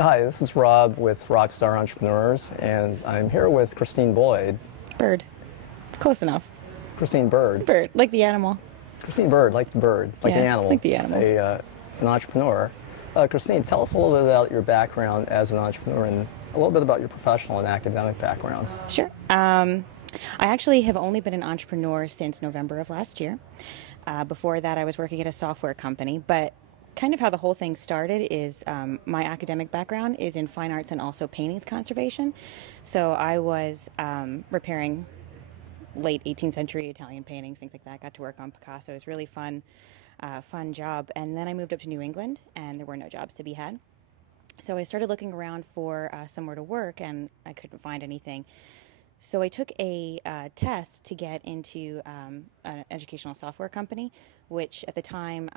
Hi, this is Rob with Rockstar Entrepreneurs, and I'm here with Christine Boyd. Bird. Close enough. Christine Bird. Bird, like the animal. Christine Bird, like the bird, like Yeah, the animal. like the animal. An entrepreneur. Christine, tell us a little bit about your background as an entrepreneur and a little bit about your professional and academic background. Sure. I actually have only been an entrepreneur since November of last year. Before that, I was working at a software company, but kind of how the whole thing started is my academic background is in fine arts and also paintings conservation. So I was repairing late 18th century Italian paintings, things like that. Got to work on Picasso. It was really fun job. And then I moved up to New England, and there were no jobs to be had. So I started looking around for somewhere to work, and I couldn't find anything. So I took a test to get into an educational software company, which at the time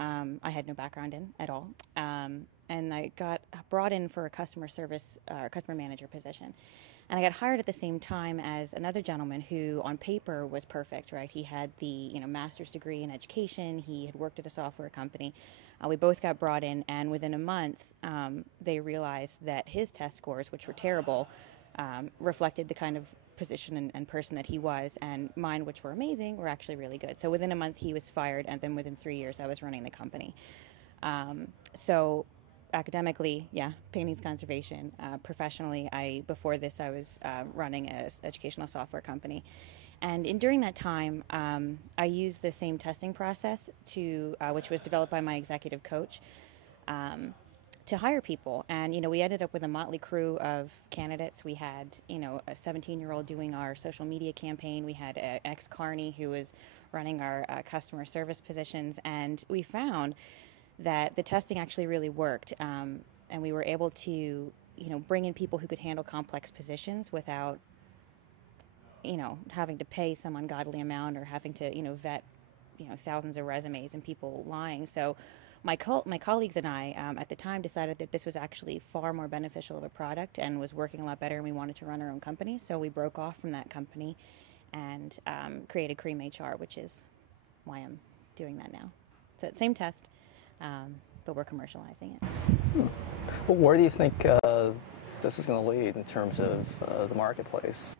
I had no background in at all. And I got brought in for a customer service, customer manager position. And I got hired at the same time as another gentleman who on paper was perfect, right? He had the master's degree in education. He had worked at a software company. We both got brought in, and within a month, they realized that his test scores, which were terrible, reflected the kind of position and person that he was, and mine, which were amazing, were actually really good. So within a month he was fired, and then within 3 years I was running the company. So academically, yeah, paintings conservation. Professionally, before this I was running an educational software company. And during that time, I used the same testing process which was developed by my executive coach, to hire people. And we ended up with a motley crew of candidates. We had a 17-year-old doing our social media campaign. We had an ex-carny who was running our customer service positions, and we found that the testing actually really worked, and we were able to bring in people who could handle complex positions without having to pay some ungodly amount or having to vet thousands of resumes and people lying. So my colleagues and I at the time decided that this was actually far more beneficial of a product and was working a lot better, and we wanted to run our own company. So we broke off from that company and created Cream.hr, which is why I'm doing that now. So same test, but we're commercializing it. Well, where do you think this is going to lead in terms of the marketplace?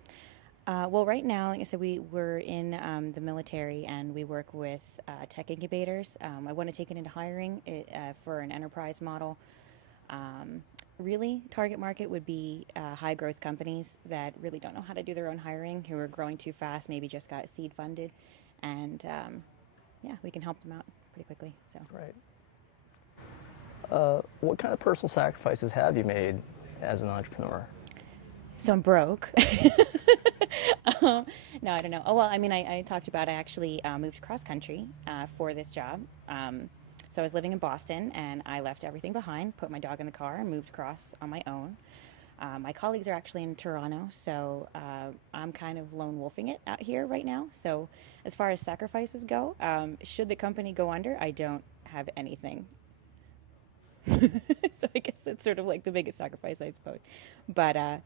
Well, right now, like I said, we're in the military, and we work with tech incubators. I want to take it into hiring for an enterprise model. Really, target market would be high growth companies that really don't know how to do their own hiring, who are growing too fast, maybe just got seed funded, and yeah, we can help them out pretty quickly. So. That's great. What kind of personal sacrifices have you made as an entrepreneur? So I'm broke. No, I don't know. Oh, well, I mean, I talked about I actually moved cross country for this job. So I was living in Boston, and I left everything behind, put my dog in the car, and moved across on my own. My colleagues are actually in Toronto, so I'm kind of lone wolfing it out here right now. So as far as sacrifices go, should the company go under, I don't have anything. So I guess that's sort of like the biggest sacrifice, I suppose. But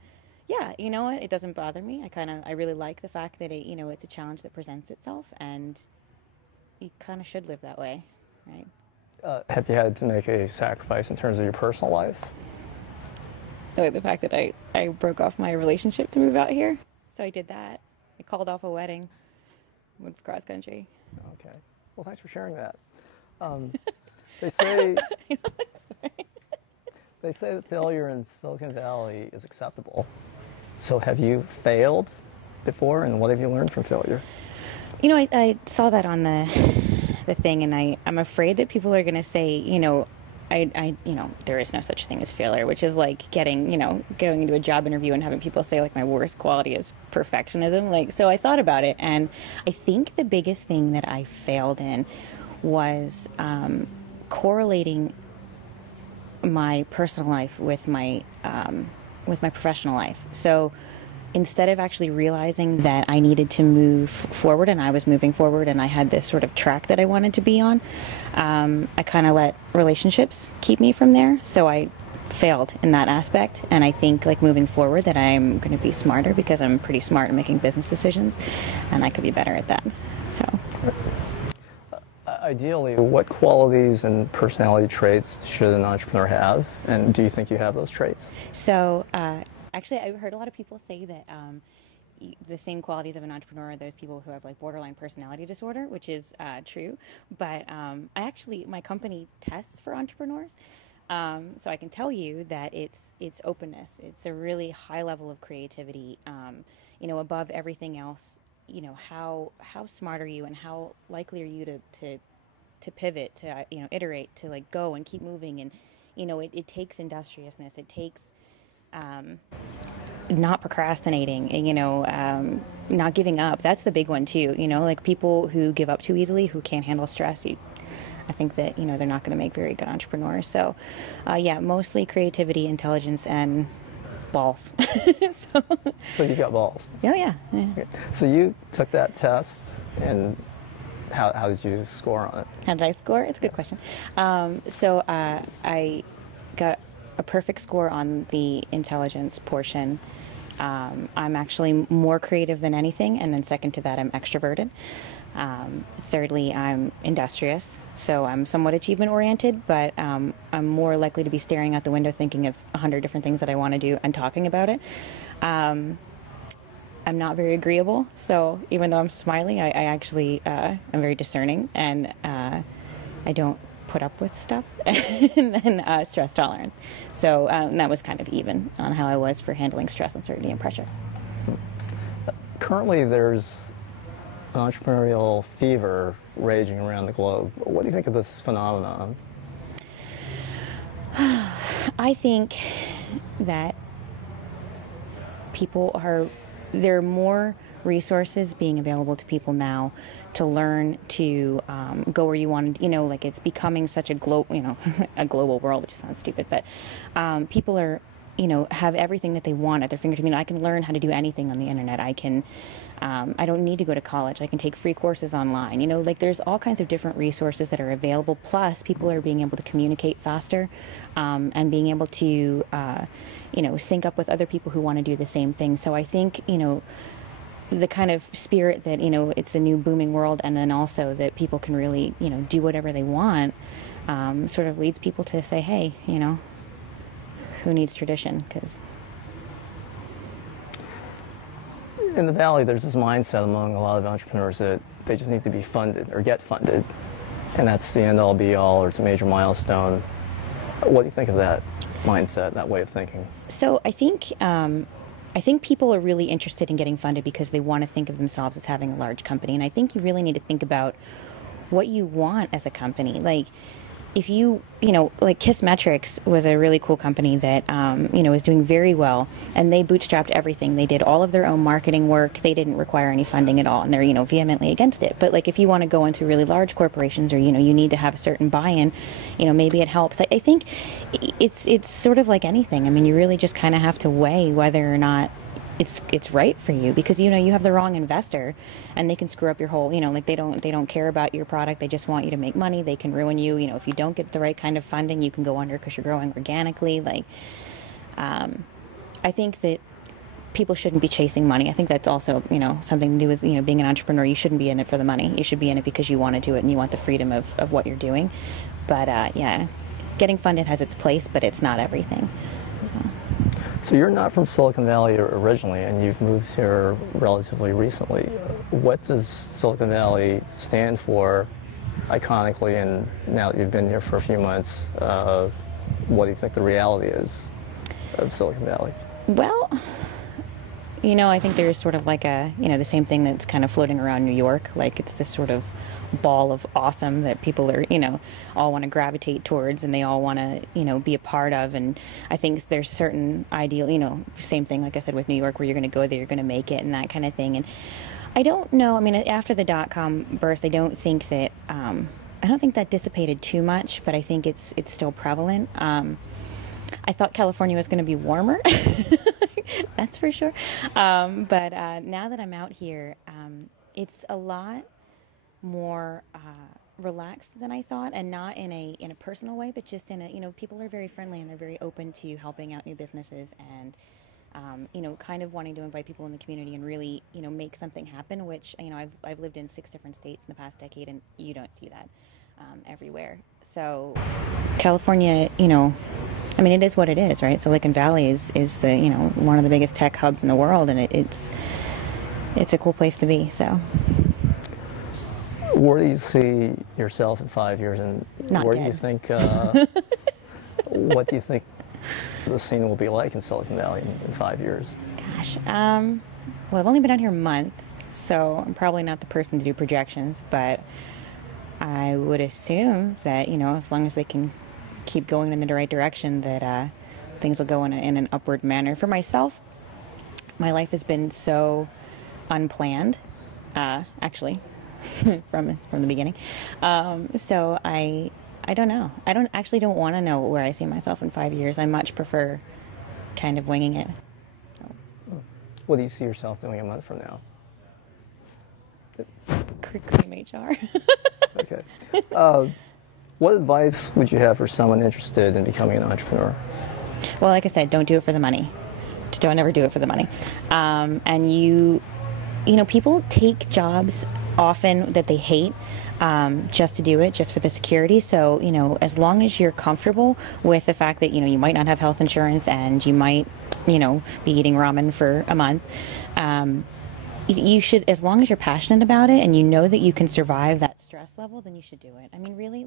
yeah, you know what? It doesn't bother me. I really like the fact that it's a challenge that presents itself, and you kind of should live that way, right? Have you had to make a sacrifice in terms of your personal life? Like the fact that I broke off my relationship to move out here. So I did that. I called off a wedding, moved cross country. Okay. Well, thanks for sharing that. They say they say that failure in Silicon Valley is acceptable. So have you failed before, and what have you learned from failure? I saw that on the thing, and I'm afraid that people are going to say, there is no such thing as failure, which is like going into a job interview and having people say like my worst quality is perfectionism. So I thought about it, and I think the biggest thing that I failed in was correlating my personal life with my professional life. So instead of actually realizing that I needed to move forward, and I was moving forward, and I had this sort of track that I wanted to be on, I kind of let relationships keep me from there. So I failed in that aspect, and I think moving forward that I'm going to be smarter, because I'm pretty smart at making business decisions, and I could be better at that. So I Ideally, what qualities and personality traits should an entrepreneur have, and do you think you have those traits? So, actually, I've heard a lot of people say that the same qualities of an entrepreneur are those people who have like borderline personality disorder, which is true. But my company tests for entrepreneurs. So I can tell you that it's openness. It's a really high level of creativity. Above everything else, how smart are you, and how likely are you to pivot, to iterate, to like go and keep moving, and it takes industriousness. It takes not procrastinating, and not giving up. That's the big one too. Like people who give up too easily, who can't handle stress. I think that they're not going to make very good entrepreneurs. So, yeah, mostly creativity, intelligence, and balls. So you got balls. Oh yeah. Okay. So you took that test, and how did you score on it? How did I score? It's a good question. I got a perfect score on the intelligence portion. I'm actually more creative than anything, and then second to that, I'm extroverted. Thirdly, I'm industrious, so I'm somewhat achievement-oriented, but I'm more likely to be staring out the window thinking of 100 different things that I want to do and talking about it. I'm not very agreeable, so even though I'm smiley, I actually am very discerning, and I don't put up with stuff. And then stress tolerance. So that was kind of even on how I was for handling stress, uncertainty, and pressure. Currently, there's an entrepreneurial fever raging around the globe. What do you think of this phenomenon? I think that there are more resources being available to people now to learn to go where you want to, like it's becoming such a a global world, which sounds stupid, but people are, have everything that they want at their fingertips. I can learn how to do anything on the internet. I don't need to go to college. I can take free courses online. Like there's all kinds of different resources that are available. Plus, people are being able to communicate faster and being able to, sync up with other people who want to do the same thing. So I think, the kind of spirit that, it's a new booming world, and then also that people can really, do whatever they want, sort of leads people to say, hey, who needs tradition? Because in the Valley, there's this mindset among a lot of entrepreneurs that they just need to be funded or get funded, and that's the end-all be-all, or it's a major milestone. What do you think of that mindset, that way of thinking? So I think people are really interested in getting funded because they want to think of themselves as having a large company, and I think you really need to think about what you want as a company. Like, if like Kissmetrics was a really cool company that, was doing very well, and they bootstrapped everything. They did all of their own marketing work. They didn't require any funding at all, and they're, vehemently against it. But like, if you want to go into really large corporations, or, you need to have a certain buy-in, maybe it helps. I think it's sort of like anything. I mean, you really just kind of have to weigh whether or not it's right for you, because you have the wrong investor, and they can screw up your whole, like they don't care about your product. They just want you to make money. They can ruin you. If you don't get the right kind of funding, you can go under because you're growing organically. Like, I think that people shouldn't be chasing money. I think that's also, something to do with, being an entrepreneur. You shouldn't be in it for the money. You should be in it because you want to do it and you want the freedom of what you're doing. But yeah, getting funded has its place, but it's not everything. So you're not from Silicon Valley originally, and you've moved here relatively recently. What does Silicon Valley stand for iconically, and now that you've been here for a few months, what do you think the reality is of Silicon Valley? Well, I think there's sort of like the same thing that's kind of floating around New York. Like, it's this sort of ball of awesome that people are, all want to gravitate towards, and they all want to, be a part of. And I think there's certain ideal, same thing, like I said, with New York, where you're going to go there, you're going to make it, and that kind of thing. And I don't know, I mean, after the dot-com burst, I don't think that dissipated too much, but I think it's still prevalent. I thought California was going to be warmer. That's for sure. But now that I'm out here, it's a lot more relaxed than I thought, and not in a personal way, but just in a, people are very friendly, and they're very open to helping out new businesses, and kind of wanting to invite people in the community and really, make something happen, which, I've lived in 6 different states in the past decade, and you don't see that everywhere. So California, it is what it is, right? Silicon Valley is the, one of the biggest tech hubs in the world, and it's a cool place to be, so. Where do you see yourself in 5 years, and Not where dead. do you think, what do you think the scene will be like in Silicon Valley in 5 years? Gosh, well, I've only been out here a month, so I'm probably not the person to do projections, but I would assume that, as long as they can keep going in the right direction, that things will go in an upward manner. For myself, my life has been so unplanned, actually, from the beginning. So I don't know. I don't want to know where I see myself in 5 years. I much prefer kind of winging it. So. What do you see yourself doing a month from now? Cream.hr. Okay. What advice would you have for someone interested in becoming an entrepreneur? Well, like I said, don't do it for the money. Don't ever do it for the money. And people take jobs often that they hate just to do it, just for the security. So, as long as you're comfortable with the fact that, you might not have health insurance and you might, be eating ramen for a month, you should, as long as you're passionate about it and you know that you can survive that stress level, then you should do it. I mean, really,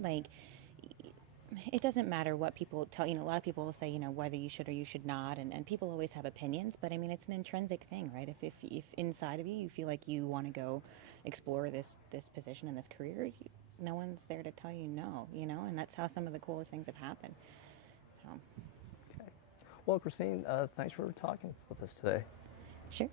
it doesn't matter what people tell you. A lot of people will say, whether you should or you should not, and people always have opinions, but I mean, it's an intrinsic thing, right? If inside of you feel like you want to go explore this position and this career, no one's there to tell you no, and that's how some of the coolest things have happened. So. Okay. Well, Christine, thanks for talking with us today. Sure.